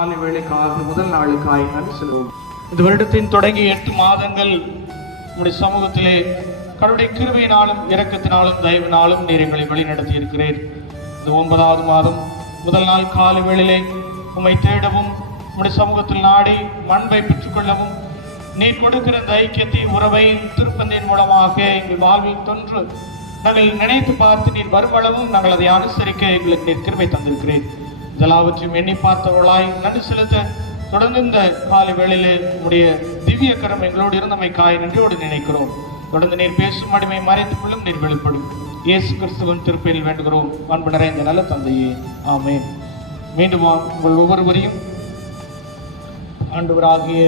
காலை வேளைக்காக முதல் நாளுக்காய் நன்றி செல்வோம். இந்த வருடத்தின் தொடங்கி 8 மாதங்கள் உங்களுடைய சமூகத்திலே கடவுளுடைய கிருபையினாலும் இரக்கத்தினாலும் தயவினாலும் நீர் எங்களை வழிநடத்தி இருக்கிறேன். இந்த 9வது மாதம் முதல் நாள் காலை வேளையிலே உம்மை தேடவும் உங்களுடைய சமூகத்தில் நாடி மண்பை பெற்றுக்கொள்ளவும் நீர் கொடுக்கிற இந்த ஐக்கியத்தை உறவை திருப்பந்தின் மூலமாக எங்கள் வாழ்வில் தொன்று நாங்கள் நினைத்து பார்த்து நீர் வருமளவும் நாங்கள் அதை அனுசரிக்க எங்களுக்கு நீர் கிருபை தந்திருக்கிறேன். இதெல்லாவற்றையும் எண்ணி பார்த்தவர்களாய் நன்றி செலுத்த தொடர்ந்து இந்த காலை வேளையிலே உடைய திவ்ய கரம் எங்களோடு இருந்தமைக்காய் நன்றியோடு நினைக்கிறோம். தொடர்ந்து நீர் பேசும் அடிமை மறைத்துக் கொள்ளும் நீர் வெளிப்படும் இயேசு கிறிஸ்துவின் திருப்பையில் வேண்டுகிறோம் அன்பு நிறைந்த நல்ல தந்தையே, ஆமென். மீண்டும் உங்கள் ஒவ்வொருவரையும் ஆண்டவராகிய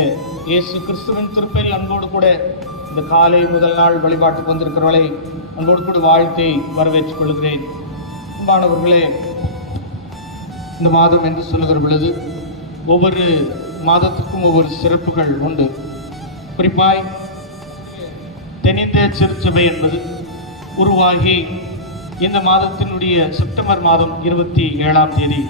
இயேசு கிறிஸ்துவின் திருப்பையில் அன்போடு கூட இந்த காலை முதல் நாள் வழிபாட்டுக்கு வந்திருக்கிறவர்களை அன்போடு கூட வாழ்த்தை வரவேற்றுக் கொள்கிறேன். அன்பானவர்களே, இந்த மாதம் என்று சொல்லுகிற பொழுது ஒவ்வொரு மாதத்துக்கும் ஒவ்வொரு சிறப்புகள் உண்டு. குறிப்பாய் தென்னிந்திய திருச்சபை என்பது உருவாகி இந்த மாதத்தினுடைய செப்டம்பர் மாதம் 27ஆம் தேதி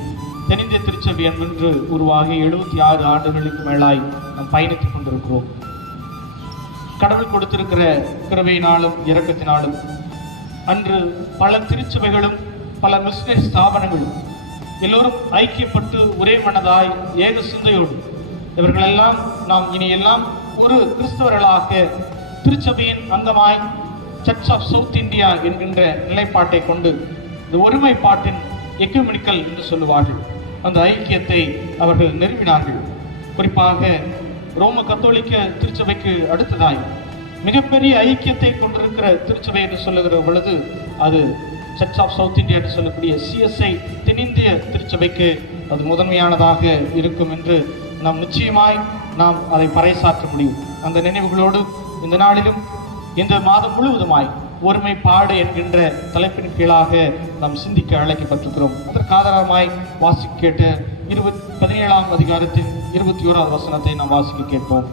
தென்னிந்திய திருச்சபை என்று உருவாகி 76 ஆண்டுகளுக்கு மேலாய் நாம் பயணித்துக் கொண்டிருக்கிறோம். கடவுள் கொடுத்திருக்கிற கிருபையினாலும் இரக்கத்தினாலும் அன்று பல திருச்சபைகளும் பல மிஷனரி ஸ்தாபனங்களும் எல்லோரும் ஐக்கியப்பட்டு ஒரே மனதாய் ஏக சிந்தையோடு இவர்களெல்லாம் நாம் இனி எல்லாம் ஒரு கிறிஸ்தவர்களாக திருச்சபையின் அங்கமாய் சர்ச் ஆஃப் சவுத் இந்தியா என்கின்ற நிலைப்பாட்டை கொண்டு இந்த ஒருமைப்பாட்டின் எக்குமெனிக்கல் என்று சொல்லுவார்கள். அந்த ஐக்கியத்தை அவர்கள் நிறுவினார்கள். குறிப்பாக ரோம கத்தோலிக்க திருச்சபைக்கு அடுத்ததாய் மிகப்பெரிய ஐக்கியத்தை கொண்டிருக்கிற திருச்சபை என்று சொல்லுகிற பொழுது அது சர்ச் ஆஃப் சவுத் இந்தியா என்று சொல்லக்கூடிய CSI தென்னிந்திய திருச்சபைக்கு அது முதன்மையானதாக இருக்கும் என்று நாம் நிச்சயமாய் நாம் அதை பறைசாற்ற முடியும். அந்த நினைவுகளோடு இந்த நாளிலும் இந்த மாதம் முழுவதுமாய் ஒருமைப்பாடு என்கின்ற தலைப்பின் கீழாக நாம் சிந்திக்க அழைக்கப்பட்டிருக்கிறோம். அதற்கு ஆதாரமாய் வாசிக்க கேட்ட 17ஆம் அதிகாரத்தின் 21வது வசனத்தை நாம் வாசிக்க கேட்போம்.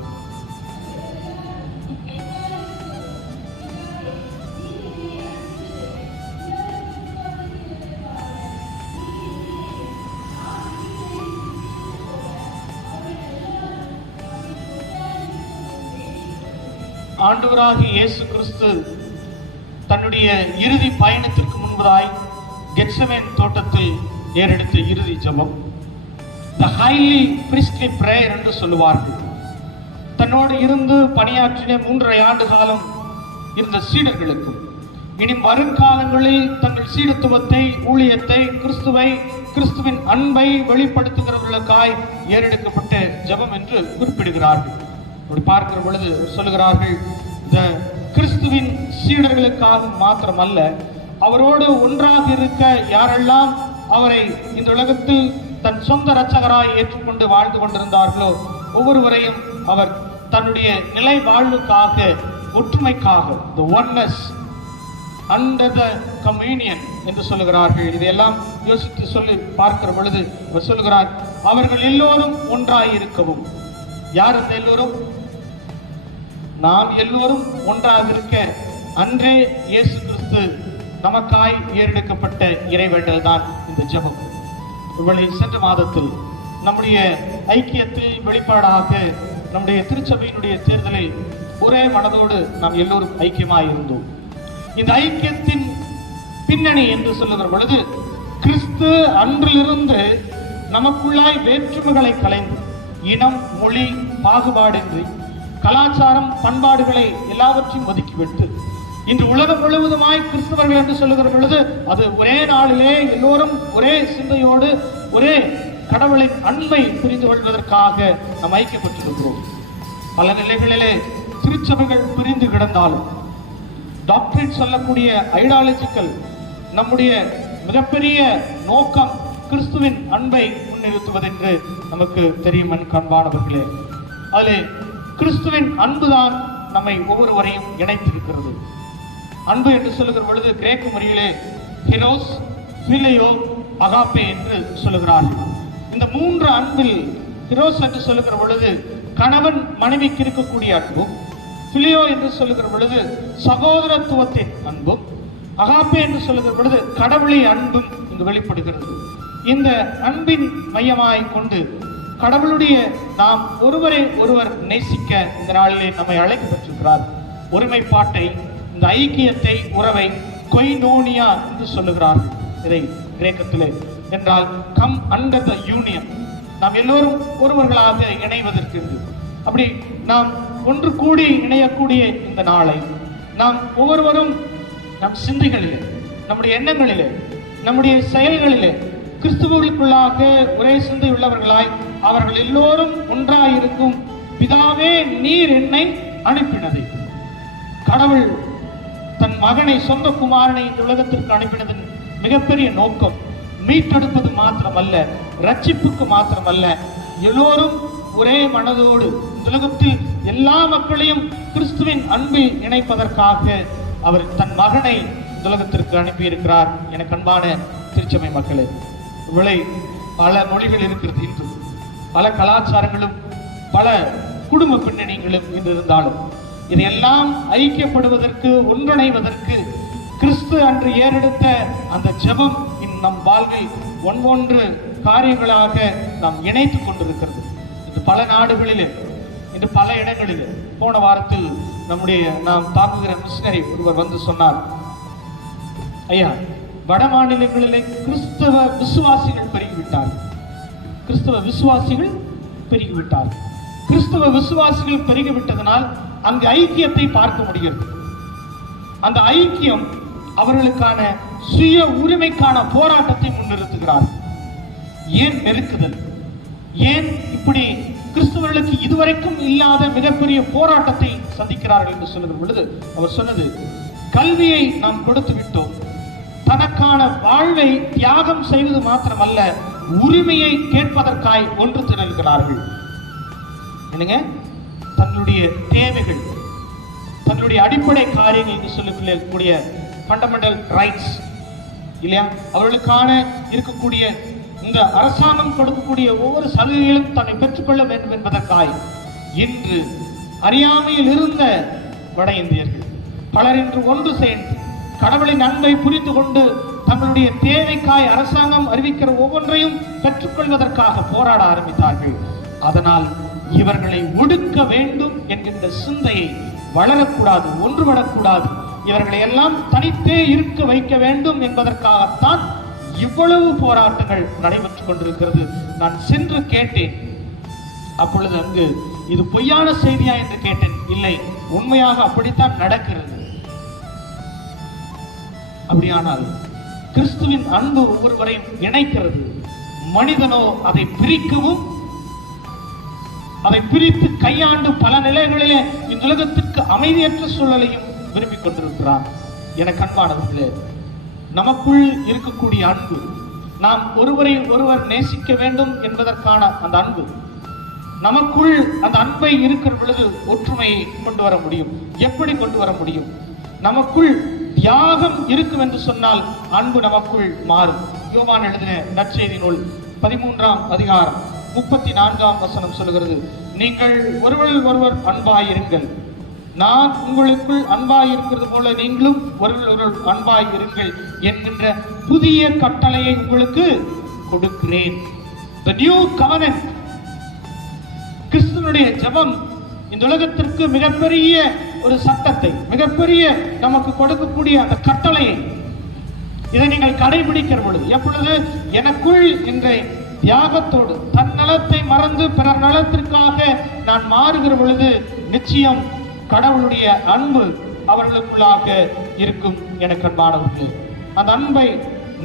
ஆண்டவராகிய இயேசு கிறிஸ்து தன்னுடைய இறுதி பயணத்திற்கு முன்பதாய் கெத்செமனே தோட்டத்தில் ஏறெடுத்த இறுதி ஜெபம், தி ஹைலி பிரிஸ்ட்லி பிரேயர் என்று சொல்லுவார்கள். தன்னோடு இருந்து பணியாற்றின 3.5 ஆண்டு காலம் இருந்த சீடர்களுக்கும் இனி வருங்காலங்களில் தங்கள் சீடத்துவத்தை, ஊழியத்தை, கிறிஸ்துவின் அன்பை வெளிப்படுத்துகிறவர்களுக்காய் ஏறெடுக்கப்பட்ட ஜெபம் என்று குறிப்பிடுகிறார்கள். அப்படி பார்க்கிற பொழுது சொல்லுகிறார்கள், இந்த கிறிஸ்துவின் சீடர்களுக்காக மாத்திரமல்ல, அவரோடு ஒன்றாக இருக்க யாரெல்லாம் அவரை இந்த உலகத்தில் தன் சொந்த இரட்சகராய் ஏற்றுக்கொண்டு வாழ்ந்து கொண்டிருந்தார்களோ ஒவ்வொருவரையும் அவர் தன்னுடைய நிலை வாழ்வுக்காக, ஒற்றுமைக்காக, the oneness under the communion என்று சொல்லுகிறார்கள். இதையெல்லாம் யோசித்து சொல்லி பார்க்கிற பொழுது அவர் சொல்லுகிறார், அவர்கள் எல்லோரும் ஒன்றாய் இருக்கவும். யார் அந்த எல்லோரும்? நாம் எல்லோரும் ஒன்றாக இருக்க அன்றே இயேசு கிறிஸ்து நமக்காய் ஏறெடுக்கப்பட்ட இறைவேண்டல் தான் இந்த ஜெபம். இவளை சென்ற மாதத்தில் நம்முடைய ஐக்கியத்தில் வெளிப்பாடாக நம்முடைய திருச்சபையினுடைய தேர்தலில் ஒரே மனதோடு நாம் எல்லோரும் ஐக்கியமாய் இருந்தோம். இந்த ஐக்கியத்தின் பின்னணி என்று சொல்லுகிற பொழுது கிறிஸ்து அன்றிலிருந்து நமக்குள்ளாய் வேற்றுமைகளை கலைந்து இனம், மொழி பாகுபாடின்றி கலாச்சாரம், பண்பாடுகளை எல்லாவற்றையும் ஒதுக்கிவிட்டு இன்று உலகம் முழுவதுமாய் கிறிஸ்தவர்கள் என்று சொல்லுகிற பொழுது அது ஒரே நாளிலே எல்லோரும் ஒரே சிந்தையோடு ஒரே கடவுளின் அன்பை புரிந்து கொள்வதற்காக நாம் ஐக்கியப்பட்டிருக்கிறோம். பல நிலைகளிலே திருச்சபைகள் பிரிந்து கிடந்தாலும் டாக்டரேட் சொல்லக்கூடிய ஐடியாலஜிக்கல் நம்முடைய மிகப்பெரிய நோக்கம் கிறிஸ்துவின் அன்பை முன்னிறுத்துவதென்று நமக்கு தெரியும். அன்பானவர்களே, அதிலே கிறிஸ்துவின் அன்புதான் நம்மை ஒவ்வொருவரையும் இணைத்திருக்கிறது. அன்பு என்று சொல்லுகிற பொழுது கிரேக்க மொழியிலே ஹெரோஸ், பிலியோ, அகாப்பே என்று சொல்லுகிறார்கள். இந்த 3 அன்பில் ஹெரோஸ் என்று சொல்லுகிற பொழுது கணவன் மனைவிக்கு இருக்கக்கூடிய அன்பும், பிலியோ என்று சொல்லுகிற பொழுது சகோதரத்துவத்தின் அன்பும், அகாப்பே என்று சொல்லுகிற பொழுது கடவுளை அன்பும் இங்கு வெளிப்படுகிறது. இந்த அன்பின் மையமாய் கொண்டு கடவுளுடைய நாம் ஒருவரை ஒருவர் நேசிக்க இந்த நாளிலே நம்மை அழைக்கப்பட்டிருக்கிறார். ஒருமைப்பாட்டை, இந்த ஐக்கியத்தை, உறவை கொய்னோனியா என்று சொல்லுகிறார். இதை கிரேக்கத்திலே என்றால் கம் அண்டர் த யூனியன், நாம் எல்லோரும் ஒருவர்களாக இணைவதற்கு. அப்படி நாம் ஒன்று கூடி இணையக்கூடிய இந்த நாளை நாம் ஒவ்வொருவரும் நம் சிந்தைகளிலே, நம்முடைய எண்ணங்களிலே, நம்முடைய செயல்களிலே கிறிஸ்துவுக்குள்ளாக ஒரே சிந்தை உள்ளவர்களாய் அவர்கள் எல்லோரும் ஒன்றாயிருக்கும். பிதாவே, நீர் என்னை அனுப்பினதை, கடவுள் தன் மகனை, சொந்த குமாரனை இந்த உலகத்திற்கு அனுப்பினதன் மிகப்பெரிய நோக்கம் மீட்டெடுப்பது மாத்திரமல்ல, ரட்சிப்புக்கு மாத்திரமல்ல, எல்லோரும் ஒரே மனதோடு இந்த உலகத்தில் எல்லா மக்களையும் கிறிஸ்துவின் அன்பில் இணைப்பதற்காக அவர் தன் மகனை இந்த உலகத்திற்கு அனுப்பியிருக்கிறார். எனக்கு அன்பான திருச்சபை மக்களே, இவளை பல மொழிகள் இருக்கிறது, இன்று பல கலாச்சாரங்களும் பல குடும்ப பின்னணிகளும் இன்று இருந்தாலும் இதையெல்லாம் ஐக்கியப்படுவதற்கு, ஒன்றிணைவதற்கு கிறிஸ்து அன்று ஏறெடுத்த அந்த ஜெபம் நம் வாழ்வில் ஒன்றொன்று காரியங்களாக நாம் இணைத்துக் கொண்டிருக்கிறது. இன்று பல நாடுகளிலே, இன்று பல இடங்களிலே, போன வாரத்தில் நம்முடைய நாம் தாக்குகிற மிஷனரி ஒருவர் வந்து சொன்னார், ஐயா, வட மாநிலங்களிலே கிறிஸ்தவ விசுவாசிகள் பெருகிவிட்டார். கிறிஸ்தவ விசுவாசிகள் பெருகிவிட்டார். கிறிஸ்தவ விசுவாசிகள் பெருகிவிட்டதனால் அங்கு ஐக்கியத்தை பார்க்க முடிகிறது. அந்த ஐக்கியம் அவர்களுக்கான சுய உரிமைக்கான போராட்டத்தை முன்னிறுத்துகிறார். ஏன் நெருக்குதல்? ஏன் இப்படி கிறிஸ்தவர்களுக்கு இதுவரைக்கும் இல்லாத மிகப்பெரிய போராட்டத்தை சந்திக்கிறார்கள் என்று சொல்லுகிற பொழுது அவர் சொன்னது, கல்வியை நாம் கொடுத்து விட்டோம், தனக்கான வாழ்வை தியாகம் செய்வது மாத்திரமல்ல, உரிமையை கேட்பதற்காய் ஒன்று திரள்கிறார்கள். என்னங்க, தன்னுடைய தேவைகள், தன்னுடைய அடிப்படை காரியங்கள் என்று சொல்லக்கூடிய ஃபண்டமெண்டல் ரைட்ஸ் இல்லையா, அவர்களுக்கான இருக்கக்கூடிய இந்த அரசாங்கம் கொடுக்கக்கூடிய ஒவ்வொரு சலுகைகளும் தன்னை பெற்றுக்கொள்ள வேண்டும் என்பதற்காய் இன்று அறியாமையில் இருந்த வட இந்தியர்கள் பலர் இன்று ஒன்று சேர்ந்து கடவுளின் அன்பை புரிந்து கொண்டு தங்களுடைய தேவைக்காய் அரசாங்கம் அறிவிக்கிற ஒவ்வொன்றையும் பெற்றுக்கொள்வதற்காக போராட ஆரம்பித்தார்கள். அதனால் இவர்களை ஒடுக்க வேண்டும் என்கின்ற சிந்தையை வளரக்கூடாது, ஒன்றுபடக்கூடாது, இவர்களை எல்லாம் தனித்தே இருக்க வைக்க வேண்டும் என்பதற்காகத்தான் இவ்வளவு போராட்டங்கள் நடைபெற்றுக் கொண்டிருக்கிறது. நான் சென்று கேட்டேன். அப்பொழுது அங்கு இது பொய்யான செய்தியா என்று கேட்டேன். இல்லை, உண்மையாக அப்படித்தான் நடக்கிறது. அப்படியானால் கிறிஸ்துவின் அன்பு ஒவ்வொருவரையும் இணைக்கிறது. மனிதனோ அதை பிரிக்கவும், அதை பிரித்து கையாண்டு பல நிலைகளிலே இந்த உலகத்திற்கு அமைதியற்ற சூழலையும் விரும்பிக் கொண்டிருக்கிறார். எனக்கு அன்பானவர்களே, நமக்குள் இருக்கக்கூடிய அன்பு, நாம் ஒருவரை ஒருவர் நேசிக்க வேண்டும் என்பதற்கான அந்த அன்பு, நமக்குள் அந்த அன்பை இருக்கிற பொழுது ஒற்றுமையை கொண்டு வர முடியும். எப்படி கொண்டு வர முடியும்? நமக்குள் தியாகம் இருக்கும் என்று சொன்னால் அன்பு நமக்குள் மாறும். யோவான் எழுதின நற்செய்தி நூல் 13ஆம் அதிகாரம் 34ஆம் வசனம் சொல்லுகிறது, நீங்கள் ஒருவர் ஒருவர் அன்பாயிருங்கள், நான் உங்களுக்குள் அன்பாயிருக்கிறது போல நீங்களும் ஒருவர் அன்பாயிருங்கள் என்கின்ற புதிய கட்டளையை உங்களுக்கு கொடுக்கிறேன். The new covenant. கிறிஸ்துவனுடைய ஜெபம் இந்த உலகத்திற்கு மிகப்பெரிய ஒரு சட்டத்தை, மிகப்பெரிய நமக்கு கொடுக்கக்கூடிய அந்த கட்டளையை, இதை நீங்கள் கடைபிடிக்கிற பொழுது, எப்பொழுது எனக்குள் என்ற தியாகத்தோடு தன்னலத்தை மறந்து பிறர் நலத்திற்காக நான் மாறுகிற பொழுது நிச்சயம் கடவுளுடைய அன்பு அவர்களுக்குள்ளாக இருக்கும். எனக்கு அன்பானவர்களே, அந்த அன்பை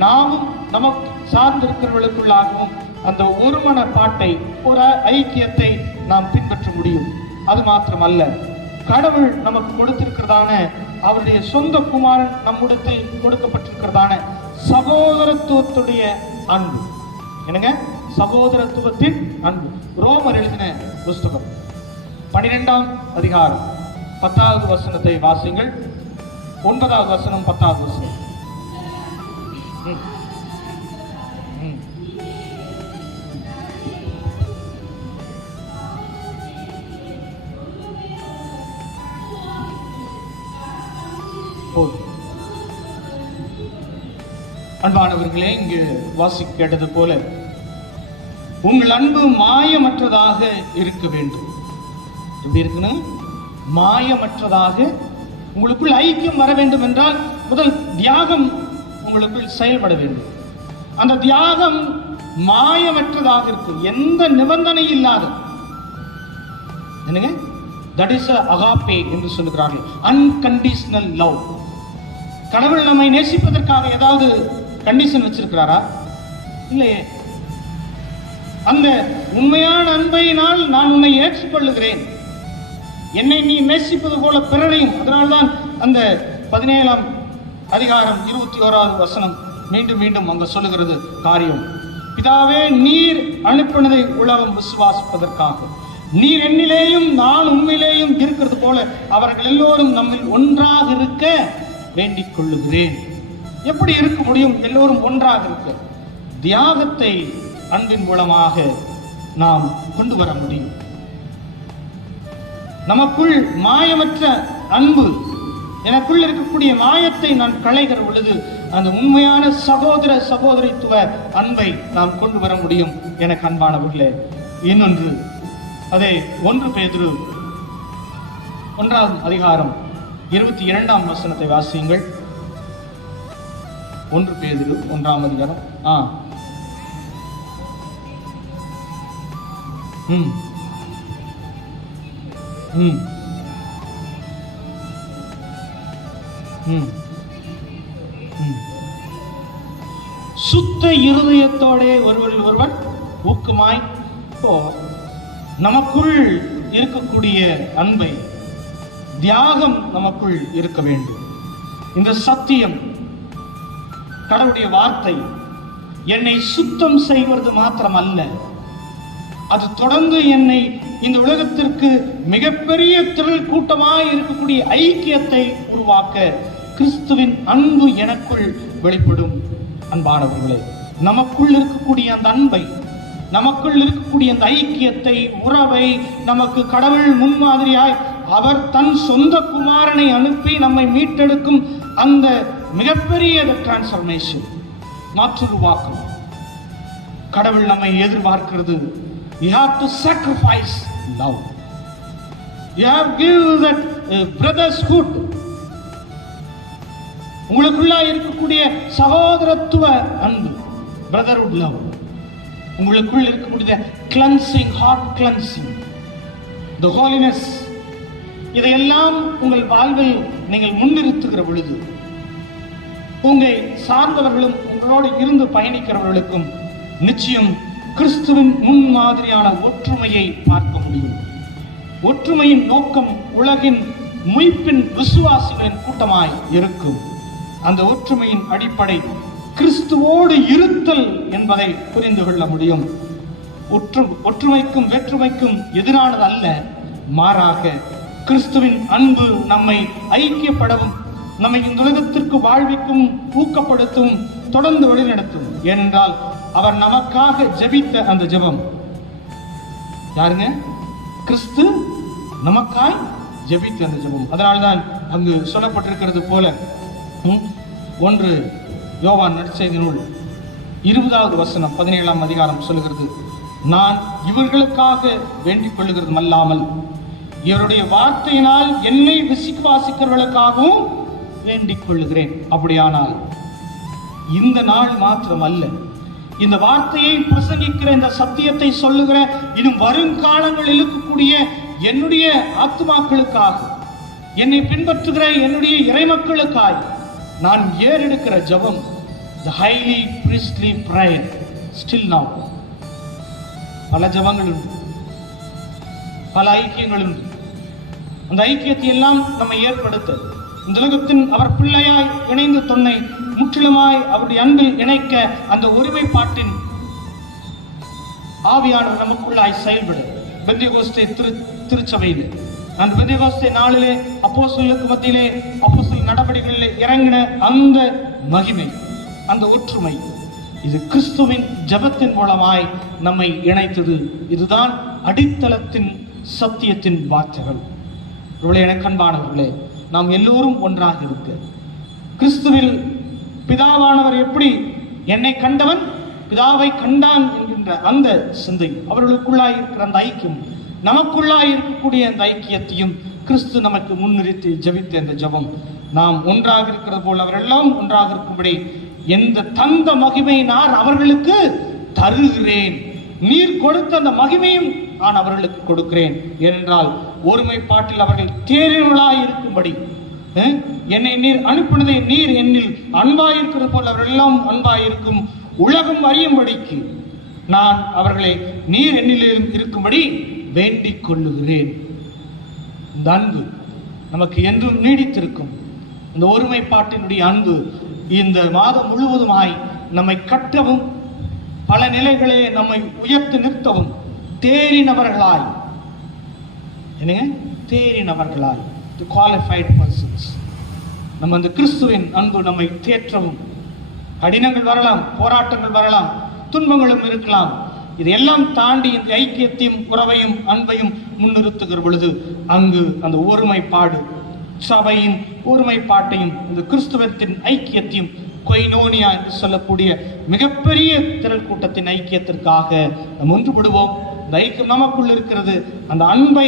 நாமும் நமக்கு சார்ந்திருக்கிறவர்களுக்குள்ளாகவும் அந்த ஒருமனப்பாட்டை, ஒரு ஐக்கியத்தை நாம் பின்பற்ற முடியும். அது மாத்திரமல்ல, கடவுள் நமக்கு கொடுத்திருக்கிறதான அவருடைய சொந்த குமாரன் நம்மிடத்தில் கொடுக்கப்பட்டிருக்கிறதான சகோதரத்துவத்துடைய அன்பு. என்னங்க, சகோதரத்துவத்தின் அன்பு. ரோமர் எழுதின புஸ்தகம் 12ஆம் அதிகாரம் 10வது வசனத்தை வாசிங்கள். 9வது வசனம் 10வது வசனம். அன்பானவர்களே, இங்கு வாசி கேட்டது போல உங்கள் அன்பு மாயமற்றதாக இருக்க வேண்டும். எப்படி இருக்கணும்? மாயமற்றதாக. உங்களுக்குள் ஐக்கியம் வர வேண்டும் என்றால் முதல் தியாகம் உங்களுக்குள் செயல்பட வேண்டும். அந்த தியாகம் மாயமற்றதாக இருக்கும், எந்த நிபந்தனை இல்லாத. என்னங்க? தட் இஸ் அகாப்பே என்று சொல்லுகிறார்கள், அன்கண்டிஷனல் லவ். கடவுள் நம்மை நேசிப்பதற்காக ஏதாவது கண்டிஷன் வச்சிருக்கிறாரா? இல்லையே. அந்த உண்மையான அன்பையினால் நான் உன்னை ஏற்றுக்கொள்ளுகிறேன், என்னை நீ நேசிப்பது போல பிறரையும். அதனால்தான் அந்த 17ஆம் அதிகாரம் 21வது வசனம் மீண்டும் மீண்டும் அங்க சொல்லுகிறது காரியம். பிதாவே, நீர் அனுப்பினதை உலகம் விசுவாசிப்பதற்காக, நீர் என்னிலேயும் நான் உண்மையிலேயும் இருக்கிறது போல அவர்கள் எல்லோரும் நம்மில் ஒன்றாக இருக்க வேண்டிக் கொள்ளுகிறேன். எப்படி இருக்க முடியும் எல்லோரும் ஒன்றாக இருக்க? தியாகத்தை அன்பின் மூலமாக நாம் கொண்டு வர முடியும். நமக்குள் மாயமற்ற அன்பு, எனக்குள் இருக்கக்கூடிய மாயத்தை நான் களைகிற பொழுது அந்த உண்மையான சகோதர சகோதரித்துவ அன்பை நாம் கொண்டு வர முடியும். எனக்கு அன்பானவர்களே, இன்னொன்று, அதே 1 பேதுரு 1ஆம் அதிகாரம் 22ஆம் வசனத்தை வாசியுங்கள். 1 பேதுரு 1ஆம் அதிகாரம். சுத்த இருதயத்தோட ஒருவரில் ஒருவர் ஊக்கமாய் நமக்குள் இருக்கக்கூடிய அன்பை, தியாகம் நமக்குள் இருக்க வேண்டும். இந்த சத்தியம், கடவுளுடைய வார்த்தை என்னை சுத்தம் செய்வது மாத்திரம் அல்ல, அது தொடர்ந்து என்னை இந்த உலகத்திற்கு மிகப்பெரிய திரள் கூட்டமாய் இருக்கக்கூடிய ஐக்கியத்தை உருவாக்க கிறிஸ்துவின் அன்பு எனக்குள் வெளிப்படும். அன்பானவர்களே, நமக்குள் இருக்கக்கூடிய அந்த அன்பை, நமக்குள் இருக்கக்கூடிய அந்த ஐக்கியத்தை, உறவை நமக்கு கடவுள் முன்மாதிரியாய் அவர் தன் சொந்த குமாரனை அனுப்பி நம்மை மீட்டெடுக்கும் அந்த மிகப்பெரிய டிரான்ஸ்ஃபர்மேஷன், மாற்றுருவாக்கம் கடவுள் நம்மை எதிர்பார்க்கிறது. You have to sacrifice love. You have to give that brotherhood. உங்களுக்குள்ள இருக்கக்கூடிய சகோதரத்துவ அன்பு, brotherhood love. உங்களுக்குள் இருக்கக்கூடிய cleansing, heart cleansing, the holiness, இதையெல்லாம் உங்கள் வாழ்வில் நீங்கள் முன்னிறுத்துகிற பொழுது உங்களை சார்ந்தவர்களும் உங்களோடு இருந்து பயணிக்கிறவர்களுக்கும் நிச்சயம் கிறிஸ்துவின் முன்மாதிரியான ஒற்றுமையை பார்க்க முடியும். ஒற்றுமையின் நோக்கம் உலகின் மீட்பின் விசுவாசிகளின் கூட்டமாய் இருக்கும். அந்த ஒற்றுமையின் அடிப்படை கிறிஸ்துவோடு இருத்தல் என்பதை புரிந்து கொள்ள முடியும். ஒற்றுமைக்கும் வேற்றுமைக்கும் எதிரானது அல்ல, மாறாக கிறிஸ்துவின் அன்பு நம்மை ஐக்கியப்படவும் நம்மை இந்த உலகத்திற்கு வாழ்விக்கும் ஊக்கப்படுத்தவும் தொடர்ந்து வழிநடத்தும். ஏனென்றால் அவர் நமக்காக ஜெபித்த அந்த ஜெபம் யாருங்க? கிறிஸ்து நமக்காய் ஜெபித்த அந்த ஜெபம். அதனால்தான் அங்கு சொல்லப்பட்டிருக்கிறது போல 1 யோவான் நற்செய்தி நூல் 20வது வசனம் 17ஆம் அதிகாரம் சொல்லுகிறது, நான் இவர்களுக்காக வேண்டிக் கொள்ளுகிறதும் அல்லாமல் இவருடைய வார்த்தையினால் என்னை விசுவாசிக்கிறவர்களுக்காகவும் வேண்டிக் கொள்ளுகிறேன். அப்படியானால் இந்த நாள் மாத்திரம் அல்ல, இந்த வார்த்தையை பிரசங்கிக்கிற, இந்த சத்தியத்தை சொல்லுகிற இன்னும் வருங்காலங்களில் இருக்கக்கூடிய என்னுடைய ஆத்துமாக்களுக்காக, என்னை பின்பற்றுகிற என்னுடைய இறைமக்களுக்காய் நான் ஏறெடுக்கிற ஜெபம், the highly priestly prayer, still now. பல ஜெபங்கள் உண்டு, பல ஐக்கியங்கள் உண்டு. அந்த ஐக்கியத்தை எல்லாம் நம்மை ஏற்படுத்த இந்த உலகத்தின் அவர் பிள்ளையாய் இணைந்து தன்னை முற்றிலுமாய் அவருடைய அன்பில் இணைக்க அந்த ஒருமைப்பாட்டின் ஆவியானவர் நமக்குள்ளாய் செயல்பட பெந்தெகோஸ்தே திருச்சபையில் அந்த பெந்தெகோஸ்தே நாளிலே அப்போஸ்தலர்களுக்கு மத்தியிலே அப்போஸ்தல நடவடிக்கைகளிலே இறங்கின அந்த மகிமை, அந்த ஒற்றுமை, இது கிறிஸ்துவின் ஜெபத்தின் மூலமாய் நம்மை இணைத்தது. இதுதான் அடித்தளத்தின் சத்தியத்தின் வார்த்தைகள். எனக்கு அன்பானவர்களே, நாம் எல்லோரும் ஒன்றாக இருக்க, கிறிஸ்துவில் பிதாவானவர் எப்படி என்னை கண்டவன் பிதாவை கண்டான் என்கின்ற அந்த சிந்தை, அவர்களுக்குள்ளாய் இருக்கிற அந்த ஐக்கியம், நமக்குள்ளாய் இருக்கக்கூடிய அந்த ஐக்கியத்தையும் கிறிஸ்து நமக்கு முன்னிறுத்தி ஜெபித்த அந்த ஜெபம், நாம் ஒன்றாக இருக்கிறது போல் அவரெல்லாம் ஒன்றாக இருக்கும்படி எந்த தந்த மகிமை நான் அவர்களுக்கு தருகிறேன், நீர் கொடுத்த அந்த மகிமையும் நான் அவர்களுக்கு கொடுக்கிறேன். ஏனென்றால் ஒருமைப்பாட்டில் அவர்கள் தேறினவர்களாய் இருக்கும்படி, என்னை நீர் அனுப்பினதை நீர் என்னில் அன்பாயிருக்கிறது போல் அவரெல்லாம் அன்பாயிருக்கும் உலகம் அறியும்படிக்கு நான் அவர்களை நீர் என்னில் இருக்கும்படி வேண்டிக் கொள்ளுகிறேன். இந்த அன்பு நமக்கு என்றும் நீடித்திருக்கும். இந்த ஒருமைப்பாட்டினுடைய அன்பு இந்த மாதம் முழுவதுமாய் நம்மை கட்டவும், பல நிலைகளே நம்மை உயர்த்தி நிறுத்தவும், தேறினவர்களாய், என்னங்க தேறினவர்களாய், the qualified persons, நம்ம அந்த கிறிஸ்துவின் அன்பு நம்மை தேற்றவும், கடினங்கள் வரலாம், போராட்டங்கள் வரலாம், துன்பங்களும் இருக்கலாம், இதையெல்லாம் தாண்டி இந்த ஐக்கியத்தையும் உறவையும் அன்பையும் முன்னிறுத்துகிற பொழுது அங்கு அந்த ஒருமைப்பாடு, சபையின் ஒருமைப்பாட்டையும் இந்த கிறிஸ்துவத்தின் ஐக்கியத்தையும், கொய்னோனியா என்று சொல்லக்கூடிய மிகப்பெரிய திரள் கூட்டத்தின் ஐக்கியத்திற்காக நாம் ஒன்றுபடுவோம். இந்த ஐக்கியம் நமக்குள் இருக்கிறது. அந்த அன்பை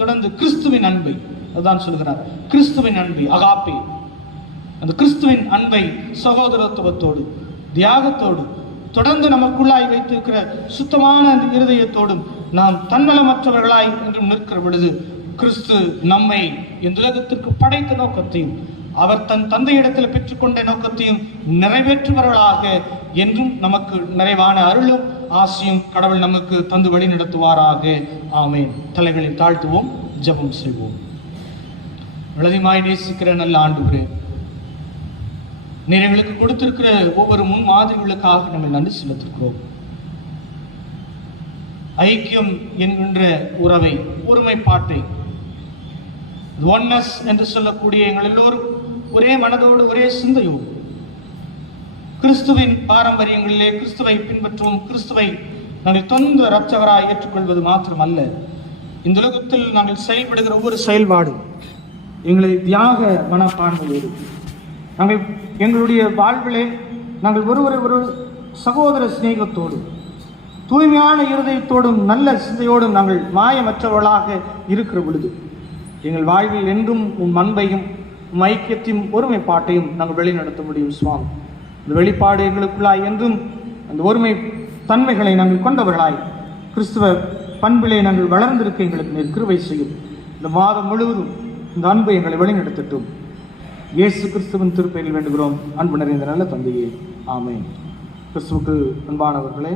தொடர்ந்து கிறிஸ்துவின் அன்பை, அதுதான் சொல்கிறார், கிறிஸ்துவின் அன்பை, அகாப்பே, அந்த கிறிஸ்துவின் அன்பை சகோதரத்துவத்தோடு, தியாகத்தோடு தொடர்ந்து நமக்குள்ளாய் வைத்திருக்கிற சுத்தமான அந்த இருதயத்தோடும் நாம் தன்னலமற்றவர்களாய் என்றும் நிற்கிற பொழுது கிறிஸ்து நம்மை இந்த உலகத்திற்கு படைத்த நோக்கத்தையும் அவர் தன் தந்தையிடத்தில் பெற்றுக்கொண்ட நோக்கத்தையும் நிறைவேற்றுபவர்களாக என்றும் நமக்கு நிறைவான அருளும் ஆசியும் கடவுள் நமக்கு தந்து வழி நடத்துவாராக. ஆமேன். தலைகளை தாழ்த்துவோம், ஜெபம் செய்வோம். வளதிமாய் நேசிக்கிற நல்ல ஆண்டவரே, நீர் எங்களுக்கு கொடுத்திருக்கிற ஒவ்வொரு முன்மாதிரிகளுக்காக நம்ம நன்றி செலுத்திருக்கிறோம். ஐக்கியம் என்கின்ற உறவை, ஒருமைப்பாட்டை, ஒன்னஸ் என்று சொல்லக்கூடிய எங்கள் எல்லோரும் ஒரே மனதோடு ஒரே சிந்தையோடு கிறிஸ்துவின் பாரம்பரியங்களிலே கிறிஸ்துவை பின்பற்றுவோம். கிறிஸ்துவை நாங்கள் சொந்த இரட்சகராய் ஏற்றுக்கொள்வது மாத்திரமல்ல, இந்த உலகத்தில் நாங்கள் செயல்படுகிற ஒவ்வொரு செயல்பாடு எங்களை தியாக மனப்பான்மையோடு, நாங்கள் எங்களுடைய வாழ்விலே நாங்கள் ஒருவரை ஒரு சகோதர சிநேகத்தோடு, தூய்மையான இருதயத்தோடும் நல்ல சிந்தையோடும் நாங்கள் மாயமற்றவர்களாக இருக்கிற பொழுது எங்கள் வாழ்வில் என்றும் உம் அன்பையும் உம் ஐக்கியத்தையும் ஒருமைப்பாட்டையும் நாங்கள் வெளிநடத்த முடியும். சுவாமி, இந்த வெளிப்பாடு எங்களுக்குள்ளாய் என்றும் அந்த ஒருமை தன்மைகளை நாங்கள் கொண்டவர்களாய் கிறிஸ்துவ பண்பிலே நாங்கள் வளர்ந்திருக்க எங்களுக்கு நீர் கிருபை செய்யும். இந்த மாதம் முழுவதும் இந்த அன்பை எங்களை வழிநடத்தட்டும். இயேசு கிறிஸ்துவின் திருப்பெயரில் வேண்டுகிறோம். அன்பு நிறைந்த நல்ல தந்தையே, ஆமென். கிறிஸ்துவுக்கு அன்பானவர்களே,